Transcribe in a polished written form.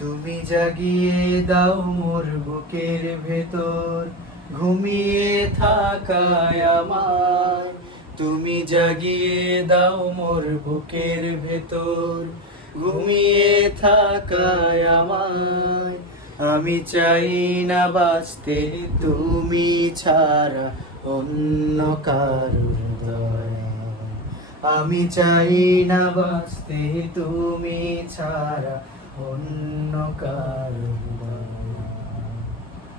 তুমি জাগিয়ে দাও মোর বুকের ভেতর ঘুমিয়ে থাকায় আমায়, তুমি জাগিয়ে দাও মোর বুকের ভেতর ঘুমিয়ে থাকায় আমায়। আমি চাই না বাঁচতে তুমি ছাড়া অন্য কারোর দয়ায়, আমি চাই না বাঁচতে তুমি ছাড়া